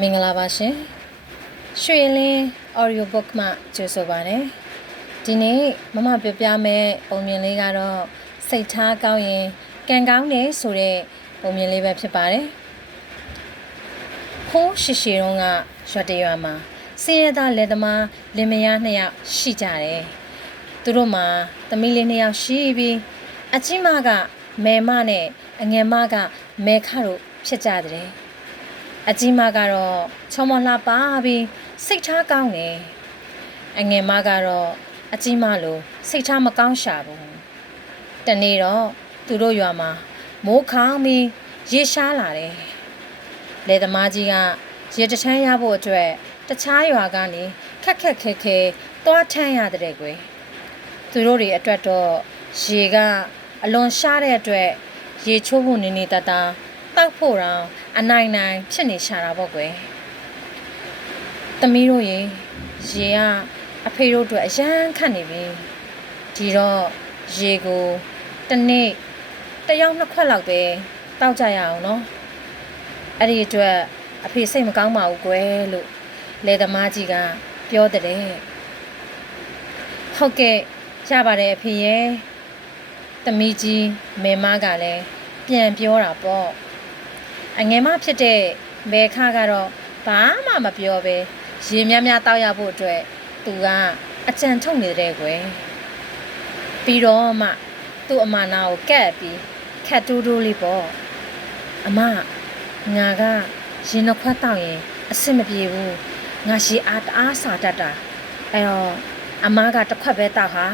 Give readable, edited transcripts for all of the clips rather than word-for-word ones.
မင်္ဂလာပါရှင်ရွှေလင်း audio book မှကြိုဆိုပါရစေဒီနေ့မမပြောပြမယ့်ပုံမြင်လေးကတော့စိတ်ထားကောင်းရင်ကံကောင်းတယ်ဆိုတဲ့ပုံမြင်လေးပဲဖြစ်ပါတယ်ခိုးရှိရှိတုန်းကရွာတရွာမှာစင်းရဲသားလက်သမားလင်မယား2ယောက်ရှိကြတယ်သူတို့မှာသမီးလေး2ယောက်ရှိပြီးအကြီးမကမဲမနဲ့အငယ်မကမဲခတို့ဖြစ်ကြတယ်အကြီးမကတော့ချောမလှပပြီးစိတ်ထားကောင်းတယ်အငယ်မကတော့အကြီးမလိုစိတ်ထားမကောင်းရှာဘူးတနေ့တော့သူတို့ရွာမှာမိုးခေါင်ပြီးရေရှားလာတယ်လယ်သမားကြီးကရေတထမ်းရဖို့အတွက်တခြားရွာကနေခက်ခဲသွားထမ်းရတဲ့ကွယ်သူတို့တွေအတွက်တော့ရေကအလွန်ရှားတဲ့အတွက်ရေချိုးဖို့နေတတောက်ဖို့တော့အနိုင်ဖြစ်နေရှာတာပေါ့ကွယ်သမီးတို့ရေကအဖေတို့အတွက်အရန်ခတ်နေပြီဒီတော့ရေကိုတစ်နေ့တစ်ယောက်2ခွက်လောက်ပဲတောက်ကြရအောင်နော်အဲ့ဒီအတွက်အဖေစိတ်မကောင်းပါဘူးကွယ်လို့လယ်သမားကြီးကပြောတဲ့ဟုတ်ကဲ့ရပါတယ်အဖေရဲ့သမီးကြီးမေမကလည်းပြန်ပြောတာပေါ့အငယ်မဖြစ်တဲ့မဲခကတော့ဘာမှမပြောပဲရေများတောက်ရဖို့အတွက်သူကအကြံထုတ်နေတဲ့ကွယ်ပြီးတော့မှသူ့အမနာကိုကက်ပြီးခက်တူးတူးလေးပေါ့အမငါကရေနှခွက်တောက်ရင်အဆင်မပြေဘူးငါရေအားစာတတ်တာအဲ့တော့အမကတစ်ခွက်ပဲတောက်ဟာ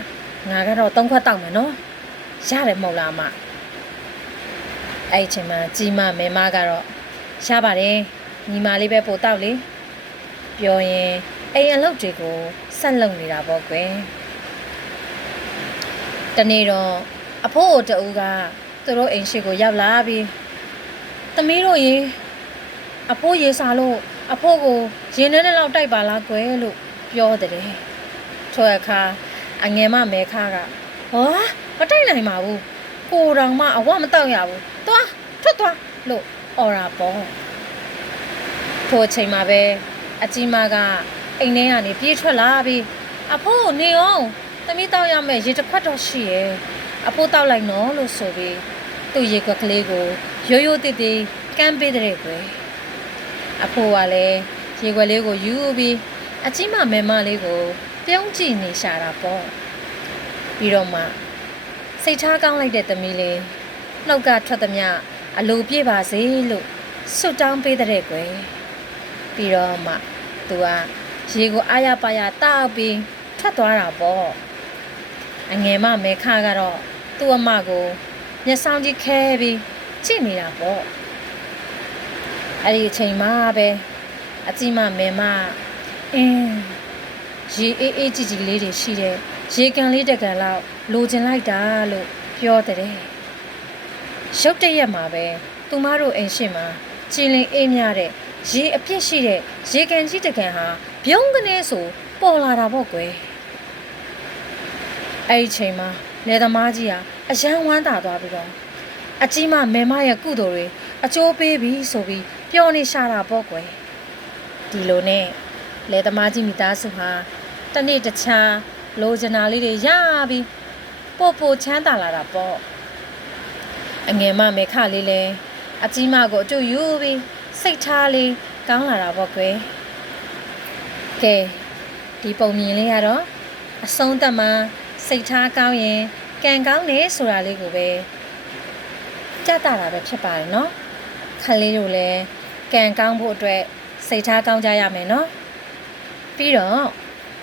ငါကတော့3ခွက်တောက်မယ်နော်ရတယ်မဟုတ်လားအမအဲ့ဒီချိန်မှာကြီးမမဲမကတော့ရပါတယ်ညီမလေးပဲပို့တောက်လေပြောရင်အိမ်အလုပ်တွေကိုဆက်လုပ်နေတာပေါ့ကွယ်တနေ့တော့အဖိုးတူကသူတို့အိမ်ရှိကိုရောက်လာပြီးသမီးတို့ရေအဖိုးရေစာလို့အဖိုးကိုရေနဲ့လောက်တိုက်ပါလားကွယ်လို့ပြောတယ်ထိုအခါအငယ်မမဲခါကဟောမတိုက်နိုင်ပါဘူးကိုတော်မှအဝမတောက်ရဘူးသွားထွက်သွားလို့အော်ရာပေါ့ထိုအချိန်မှာပဲအကြီးမကအိမ်ထဲကနေပြေးထွက်လာပြီးအဖိုးနေအောင်သမီးတောက်ရမယ်ရေတစ်ခွက်တော့ရှိရဲ့အဖိုးတောက်လိုက်နော်လို့ဆိုပြီးသူ့ရေခွက်ကလေးကိုရိုးတိကမ်းပေးတဲ့ကွယ်အဖိုးကလည်းရေခွက်လေးကိုယူပြီးအကြီးမမဲမလေးကိုပြုံးကြည့်နေရှာတာပေါ့ပြီးတော့မှစိတ်ထားကောင်းလိုက်တဲ့သမီးလေးနှုတ်ကထွက်သမျှအလိုပြည့်ပါစေလို့ဆုတောင်းပေးတဲ့ကွယ်ပြီးတော့မှသူကရေကိုအားရပါရတောက်ပြီးထွက်သွားတာပေါ့အငယ်မမဲခါကတော့သူ့အမကိုမျက်စောင်းကြီးခဲပြီးကြည့်နေတာပေါ့အဲ့ဒီအချိန်မှာပဲအကြီးမမဲမရေအေးကြီးလေးတွေရှိတဲ့ရေကန်လေးတစ်ကန်လောက်လိုချင်လိုက်တာလို့ပြောတဲ့ရုတ်တရက်မှာပဲသူမတို့အိမ်ရှိမှာကြည်လင်အေးမြတဲ့ရေအပြည့်ရှိတဲ့ရေကန်ကြီးတစ်ကန်ဟာပြုံးကနေဆိုပေါ်လာတာပေါ့ကွယ်အဲ့ဒီချိန်မှာလယ်သမားကြီးဟာအယမ်းဝမ်းသာသွားပြီးတော့အကြီးမမဲမရဲ့ကုသိုလ်တွေအကျိုးပေးပြီးဆိုပြီးပျော်နေရှာတာပေါ့ကွယ်ဒီလိုနဲ့လယ်သမားကြီးမိသားစုဟာတနေ့တခြားလိုချင်တာလေးတွေရပြီးပို့ချမ်းသာလာတာပေါ့အငယ်မမဲခလေးလဲအကြီးမကိုအတူယူပြီးစိတ်ထားလေးကောင်းလာတာပေါ့ကွယ်ကဲဒီပုံမြင်လေးကတော့အဆုံးသတ်မှာစိတ်ထားကောင်းရင်ကံကောင်းတယ်ဆိုတာလေးကိုပဲကြားတာပဲဖြစ်ပါတယ်နော်ခလေးတို့လည်းကံကောင်းဖို့အတွက်စိတ်ထားကောင်းကြရမယ်နော်ပြီးတော့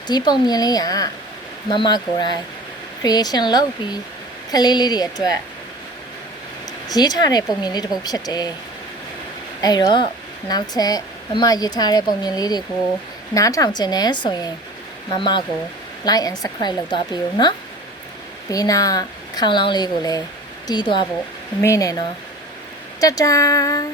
ဒီပုံမြင်လေးကမမကိုယ်တိုင် creation လုပ်ပြီးခလေးလေးတွေအတွက်ရေးထားတဲ့ပုံမြင်လေးတစ်ပုဒ်ဖြစ်တယ်အဲ့တော့နောက်ချက်မမရေးထားတဲ့ပုံမြင်လေးတွေကိုနားထောင်ခြင်းနဲ့ဆိုရင်မမကို like and subscribe လုပ်သွားပြီးဦးနော်ဘေးနာခေါင်းလောင်းလေးကိုလည်းတီးသွားဖို့မမေ့နဲ့နော်တတား